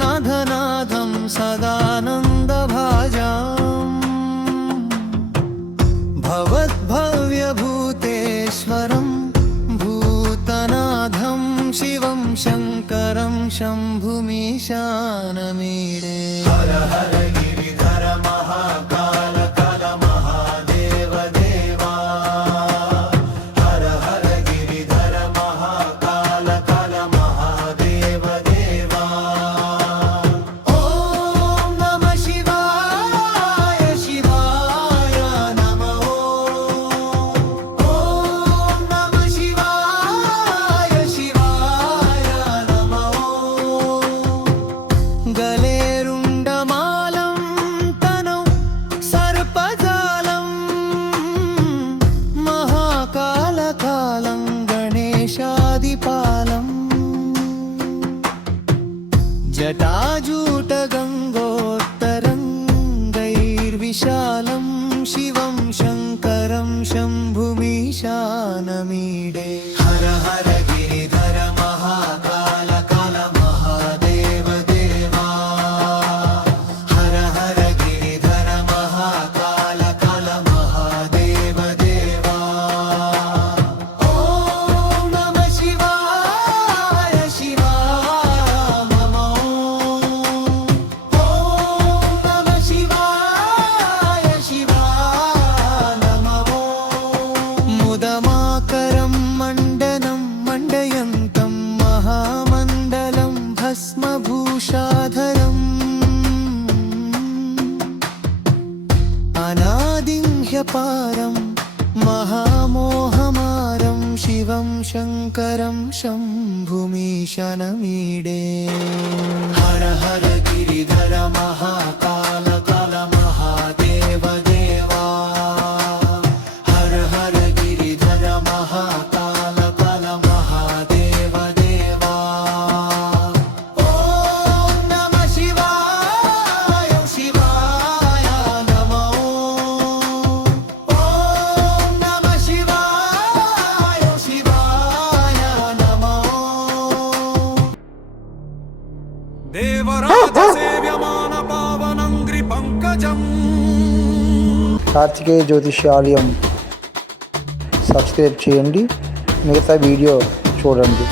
नाथनाथं सदानन्दभाजाम् भवद्भव्यभूतेश्वरं भूतनाथं शिवं शङ्करं शम्भुमीशानमीडे। हर हर गिरिधर महाकाल कल महादेव देवा। हर हर गिरिधर महाकाल कल महादेव देवा। ओम नमः शिवाय शिवाय नमः। ओम नमः शिवाय शिवाय नमः। गलेरुण्डमालं तनौ सर्पजालं महाकालकालं गणेशादिपालम् जटाजूटगङ्गोत्तरङ्गैर्विशालं शिवं शङ्करं शम्भुमीशानमीडे। हर हर गिरिधर महाकाल कल महादेव देवा। हर हर गिरिधर महाकाल कल महादेव देवा। ओम नमः शिवाय शिवाय नमः। ओम नमः शिवाय शिवाय नमः। मुदमाकरं मण्डनं मण्डयन्तं महामण्डलं भस्मभूषाधरम् अनादिं ह्यपारं महामोहमारं शिवं शङ्करं शम्भुमीशनमीडे। हर हर गिरिधर महाकाल कल महादेव देवा। हर हर गिरिधर महाकाल कल महादेव देवा। ओम नमः शिवाय शिवाय नमः। ओम नमः शिवाय शिवाय नमः। देवराजसेव्यमान पावनंग्रि पंकजम्। కార్తికేయ జ్యోతిష్యాలయం సబ్స్క్రైబ్ చేయండి, మిగతా వీడియో చూడండి.